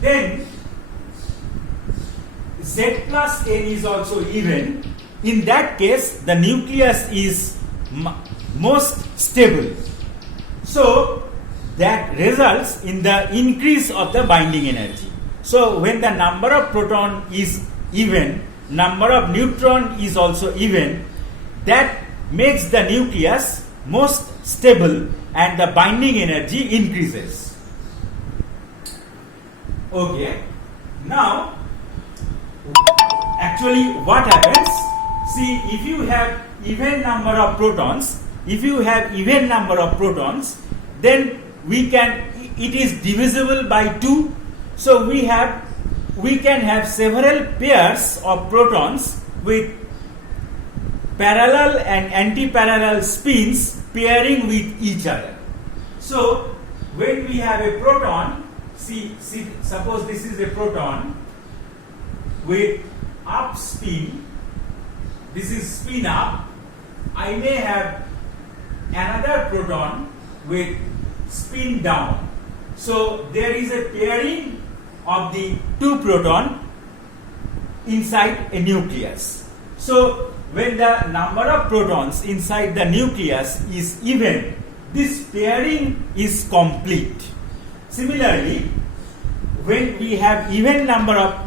then Z plus N is also even. In that case, the nucleus is most stable. So that results in the increase of the binding energy. So when the number of proton is even, number of neutron is also even, that makes the nucleus most stable and the binding energy increases. Okay, now actually what happens, see, if you have even number of protons, then it is divisible by 2. So we can have several pairs of protons with parallel and anti-parallel spins pairing with each other. So when we have a proton, see, suppose this is a proton with up spin, this is spin up, I may have another proton with spin down. So there is a pairing of the two proton inside a nucleus. So when the number of protons inside the nucleus is even, this pairing is complete. Similarly, when we have even number of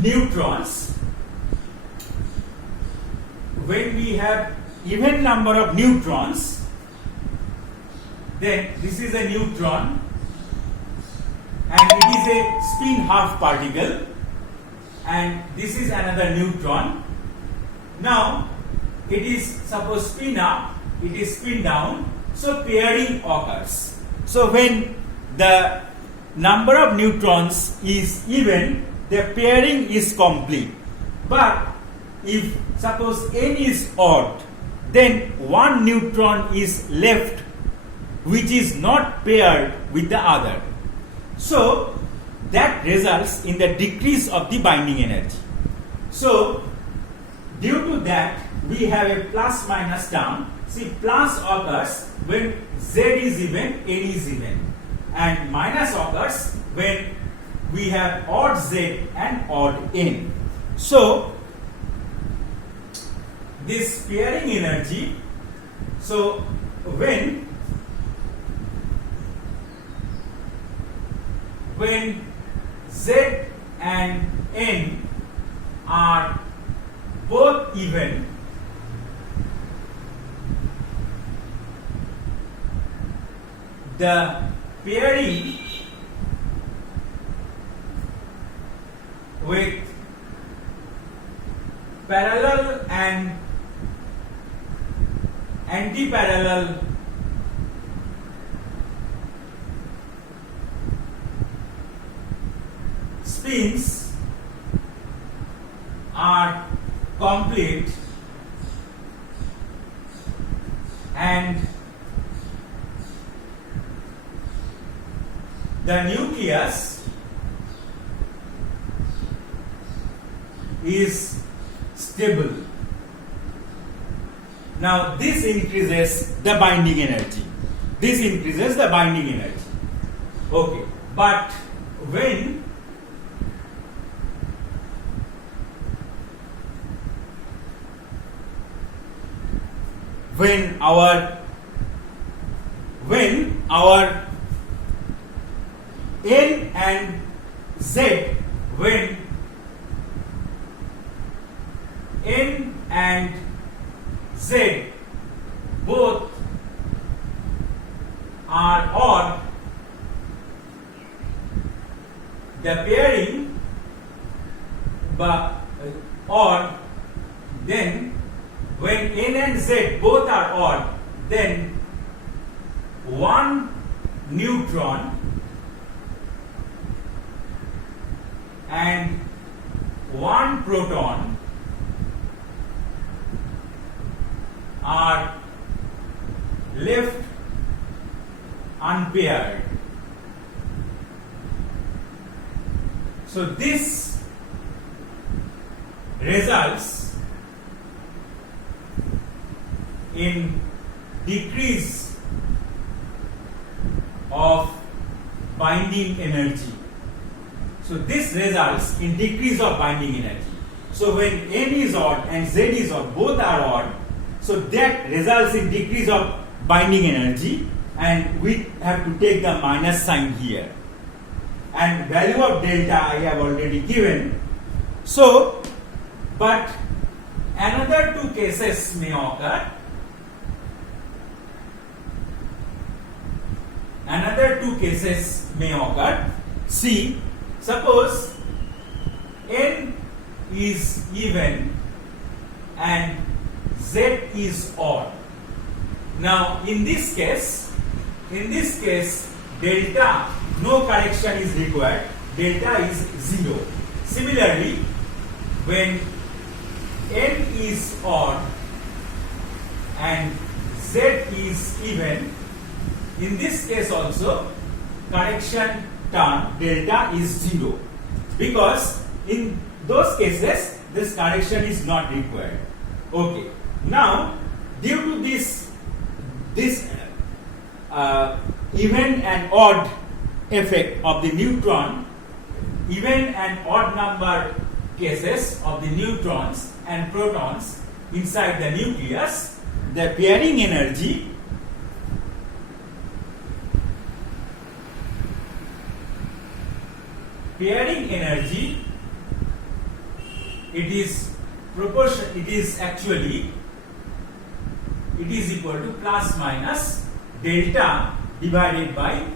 neutrons, then this is a neutron and it is a spin half particle, and this is another neutron. Now it is suppose spin up, it is spin down, so pairing occurs. So when the number of neutrons is even, the pairing is complete. But if suppose n is odd, then one neutron is left which is not paired with the other. So that results in the decrease of the binding energy. So due to that, we have a plus minus term. See, plus occurs when Z is even, N is even, and minus occurs when we have odd Z and odd N. So this pairing energy, so when Z and N are both even, the pairing with parallel and anti-parallel spins are complete, and the nucleus is stable. Now this increases the binding energy. Okay, but when our N and Z, when N and Z both are odd, the pairing odd, then when N and Z both are odd, then one neutron and one proton are left unpaired. So this results in decrease of binding energy. So this results in decrease of binding energy. So when N is odd and Z is odd, both are odd, so that results in decrease of binding energy, and we have to take the minus sign here. And value of delta I have already given. So, but another two cases may occur. Another two cases may occur. See, suppose N is even and Z is odd. Now in this case delta, no correction is required, delta is 0. Similarly, when N is odd and Z is even, in this case also correction term delta is 0, because in those cases this correction is not required. Okay. Now due to this even and odd effect of the neutron, even and odd number cases of the neutrons and protons inside the nucleus, the pairing energy it is equal to plus minus delta divided by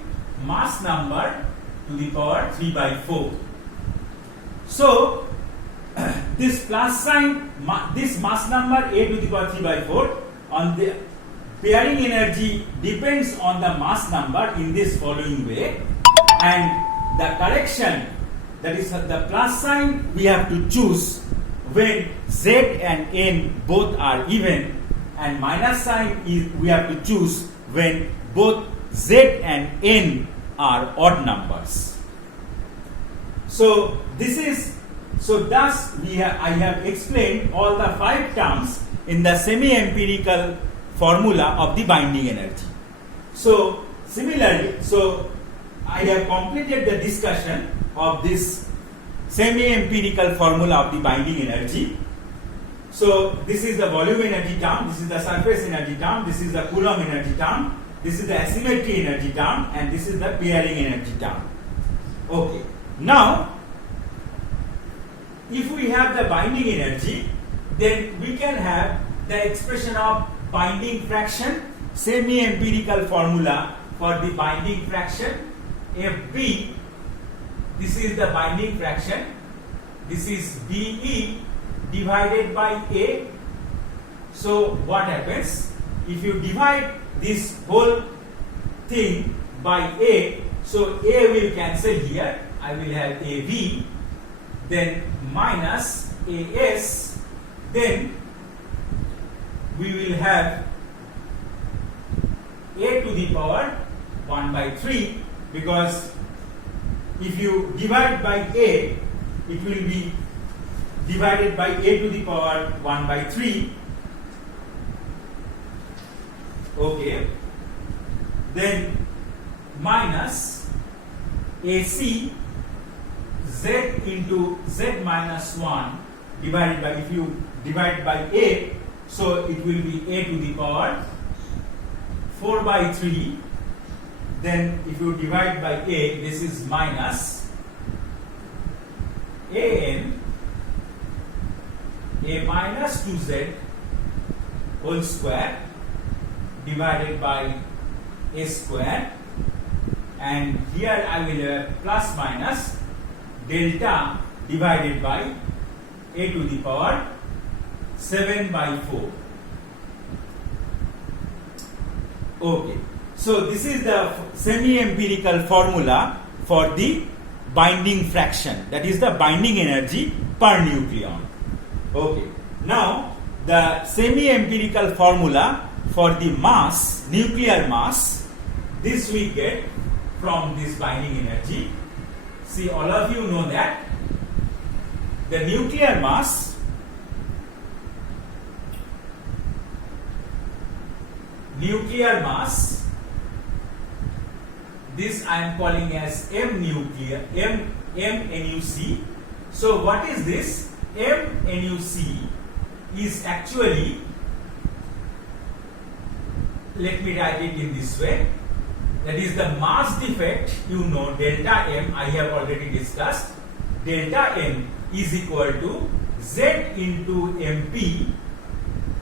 mass number to the power 3 by 4. So this plus sign, this mass number a to the power 3 by 4 on the pairing energy depends on the mass number in this following way, and the correction, that is the plus sign, we have to choose when Z and N both are even, and minus sign is we have to choose when both Z and N are odd numbers. So thus I have explained all the 5 terms in the semi-empirical formula of the binding energy. So similarly, I have completed the discussion of this semi-empirical formula of the binding energy. So this is the volume energy term, this is the surface energy term, this is the Coulomb energy term, this is the asymmetry energy term, and this is the pairing energy term. Okay. Now, if we have the binding energy, then we can have the expression of binding fraction, semi-empirical formula for the binding fraction. Fb, this is the binding fraction, this is Be divided by A. So what happens? If you divide this whole thing by A, so A will cancel here, I will have AB, then minus AS, then we will have A to the power 1 by 3, because if you divide by A, it will be divided by A to the power 1 by 3. Okay. Then minus AC Z into Z minus 1 divided by, if you divide by A, so it will be A to the power 4 by 3. Then if you divide by A, this is minus AN A minus 2Z whole square divided by A square, and here I will have plus minus delta divided by A to the power 7 by 4. Okay. So this is the semi-empirical formula for the binding fraction, that is the binding energy per nucleon. Okay. Now the semi-empirical formula for the mass, nuclear mass, this we get from this binding energy. See, all of you know that the nuclear mass this I am calling as M nuclear, MNUC. So what is this? MNUC is actually, let me write it in this way, that is the mass defect, you know, delta M, I have already discussed. Delta M is equal to Z into MP.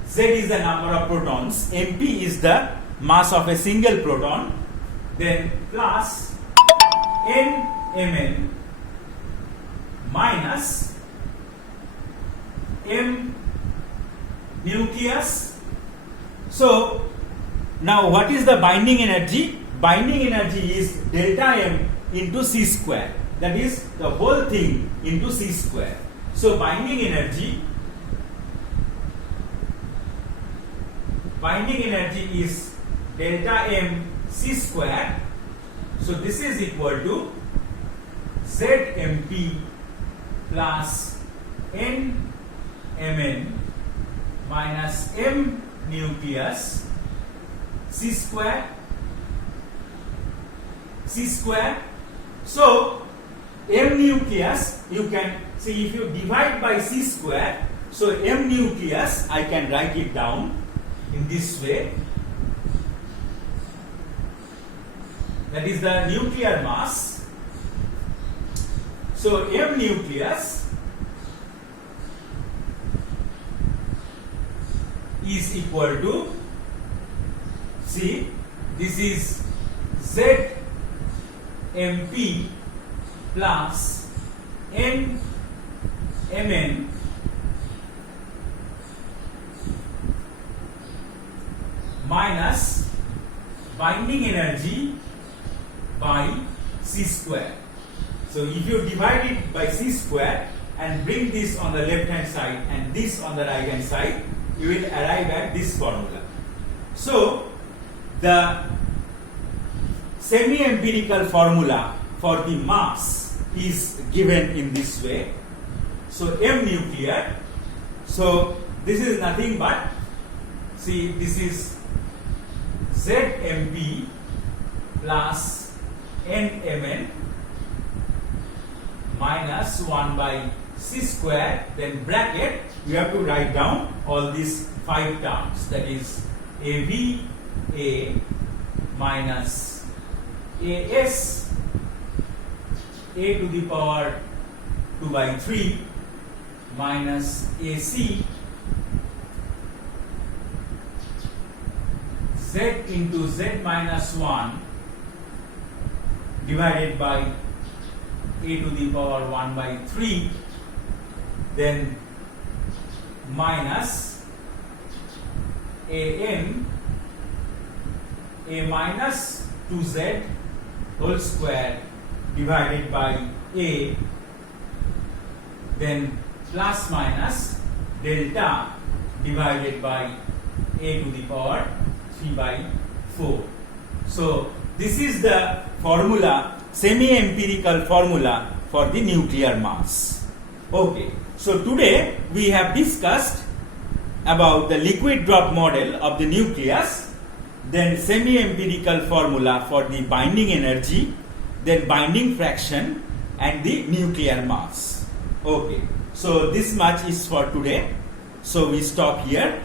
Z is the number of protons, MP is the mass of a single proton, then plus NMN minus M nucleus. So now what is the binding energy? Binding energy is delta M into C square, that is the whole thing into C square. So binding energy is delta M C square. So this is equal to ZMP plus NMN minus M nucleus C square. So M nucleus, you can see if you divide by C square, so M nucleus I can write it down in this way, that is the nuclear mass. So M nucleus is equal to, see, this is ZMP plus NMN minus binding energy by C square. So if you divide it by C square and bring this on the left hand side and this on the right hand side, you will arrive at this formula. So the semi-empirical formula for the mass is given in this way. So M nuclear, so this is nothing but, see, this is ZMP plus NMN minus 1 by C square, then bracket, you have to write down all these 5 terms, that is AVA minus AS A to the power 2 by 3 minus AC Z into Z minus 1 divided by A to the power 1 by 3, then minus AN A minus 2Z whole square divided by A, then plus minus delta divided by A to the power 3 by 4. So this is the formula, semi-empirical formula for the nuclear mass. Okay, so today we have discussed about the liquid drop model of the nucleus, then semi-empirical formula for the binding energy, then binding fraction and the nuclear mass. Okay, so this much is for today. So we stop here.